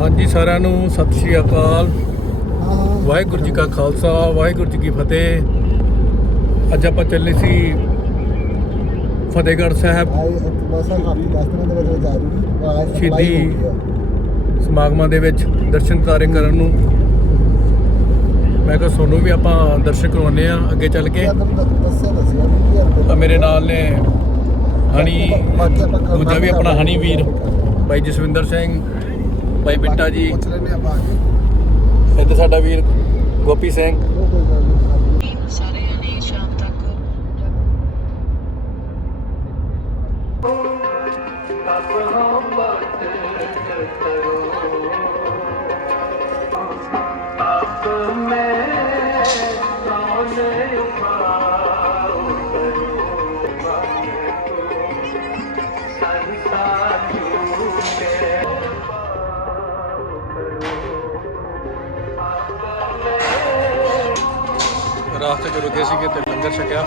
ਹਾਂਜੀ ਸਾਰਿਆਂ ਨੂੰ ਸਤਿ ਸ਼੍ਰੀ ਅਕਾਲ। ਵਾਹਿਗੁਰੂ ਜੀ ਕਾ ਖਾਲਸਾ ਵਾਹਿਗੁਰੂ ਜੀ ਕੀ ਫਤਿਹ। ਅੱਜ ਆਪਾਂ ਚੱਲੇ ਸੀ ਫਤਿਹਗੜ੍ਹ ਸਾਹਿਬ। ਬਸ ਹਾਪੀ 10 ਦਿਨਾਂ ਦੇ ਵਿੱਚ ਵਿੱਚ ਆ ਜੂਗੀ ਆਜ ਸ਼ਹੀਦੀ ਸਮਾਗਮਾਂ ਦੇ ਵਿੱਚ ਦਰਸ਼ਨ ਕਾਰੇ ਕਰਨ ਨੂੰ। ਮੈਂ ਕਿਹਾ ਸੋਨੂੰ ਵੀ ਆਪਾਂ ਦਰਸ਼ਨ ਕਰਵਾਉਨੇ ਆ ਅੱਗੇ ਚੱਲ ਕੇ। ਮੇਰੇ ਨਾਲ ਨੇ ਹਣੀ ਦੂਜਾ ਵੀ ਆਪਣਾ ਹਣੀ ਵੀਰ ਭਾਈ ਜਸਵਿੰਦਰ ਸਿੰਘ। ਭਾਈ ਬਿੱਟਾ ਜੀ। ਪੁੱਛ ਲੈਨੇ ਆਪਾਂ ਆ ਇੱਧਰ ਸਾਡਾ ਵੀਰ ਗੋਪੀ ਸਿੰਘ। ਉਹ ਕੋਈ ਗੱਲ ਨਹੀਂ। ਰਾਸਤੇ 'ਚ ਰੁਕੇ ਸੀਗੇ ਤੇ ਲੰਗਰ ਛਕਿਆ।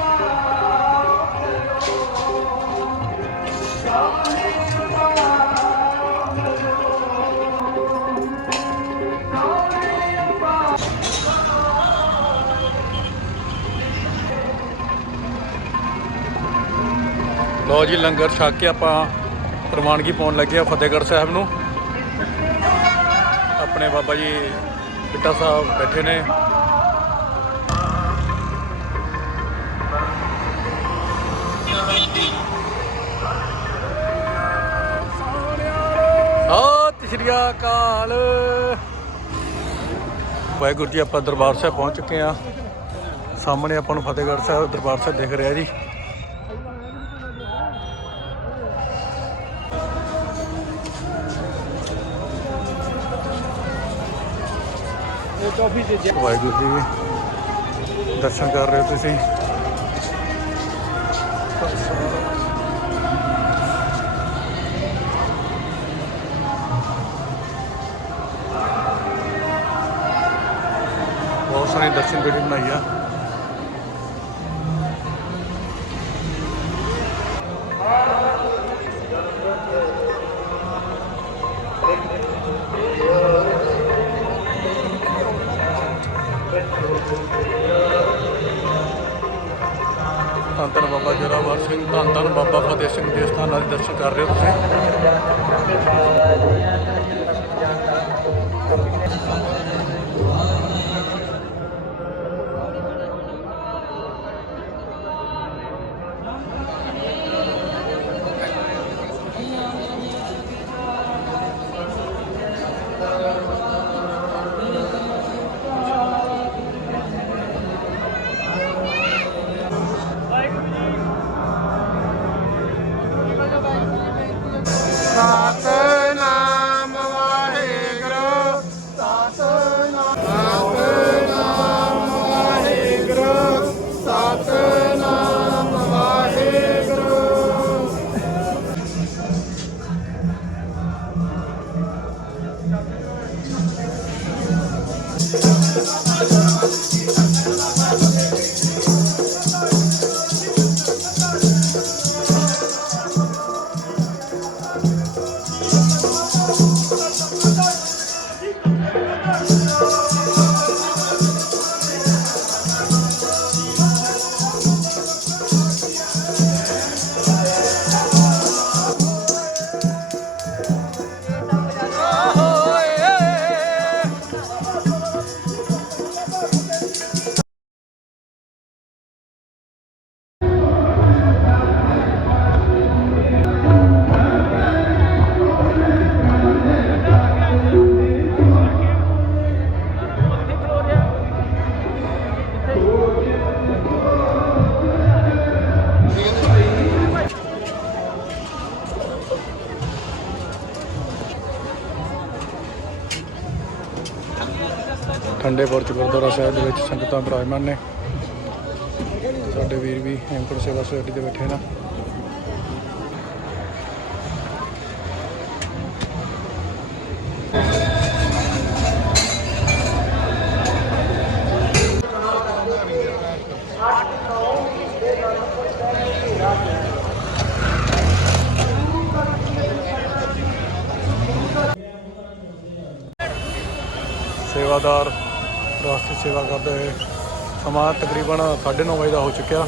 ਲੋ ਜੀ, ਲੰਗਰ ਛਕ ਕੇ ਆਪਾਂ ਪ੍ਰਵਾਨਗੀ ਪਾਉਣ ਲੱਗੇ ਆ ਫਤਿਹਗੜ੍ਹ ਸਾਹਿਬ ਨੂੰ। ਆਪਣੇ ਬਾਬਾ ਜੀ ਬਿੱਟਾ ਸਾਹਿਬ ਬੈਠੇ ਨੇ। ਸਤਿ ਸ਼੍ਰੀ ਅਕਾਲ। ਵਾਹਿਗੁਰੂ ਜੀ, ਆਪਾਂ ਦਰਬਾਰ ਸਾਹਿਬ ਪਹੁੰਚ ਚੁੱਕੇ ਆ ਸਾਹਮਣੇ ਆਪਾਂ ਨੂੰ ਫਤਿਹਗੜ੍ਹ ਸਾਹਿਬ ਦਰਬਾਰ ਸਾਹਿਬ ਦਿਖ ਰਿਹਾ ਜੀ। ਵਾਹਿਗੁਰੂ ਜੀ, ਦਰਸ਼ਨ ਕਰ ਰਹੇ ਹੋ ਤੁਸੀਂ? ਬਹੁਤ ਸਾਰੇ ਦਰਸ਼ਨ ਬੇੜੀ ਬਣਾਈ ਆ ਧੰਨ ਧੰਨ ਬਾਬਾ ਜੋਰਾਵਰ ਸਿੰਘ, ਧੰਨ ਧੰਨ ਬਾਬਾ ਫਤਿਹ ਸਿੰਘ ਦੇ ਸਥਾਨਾਂ ਦੇ ਦਰਸ਼ਨ ਕਰ ਰਹੇ ਹੋ ਤੁਸੀਂ। ਠੰਡੇ ਬੁਰਜ ਗੁਰਦੁਆਰਾ ਸਾਹਿਬ ਦੇ ਵਿੱਚ ਸੰਗਤਾਂ ਬਰਾਜਮਾਨ ਨੇ। ਸਾਡੇ ਵੀਰ ਵੀ ਹੇਮਕੁੰਟ ਸੇਵਾ ਸੋਸਾਇਟੀ ਦੇ ਬੈਠੇ ਨਾ। ਸੇਵਾਦਾਰ ਰਾਸ਼ਟਰੀ ਸੇਵਾ ਕਰਦੇ ਹੋਏ। ਸਮਾਂ ਤਕਰੀਬਨ 9:30 ਵਜੇ ਦਾ ਹੋ ਚੁੱਕਿਆ।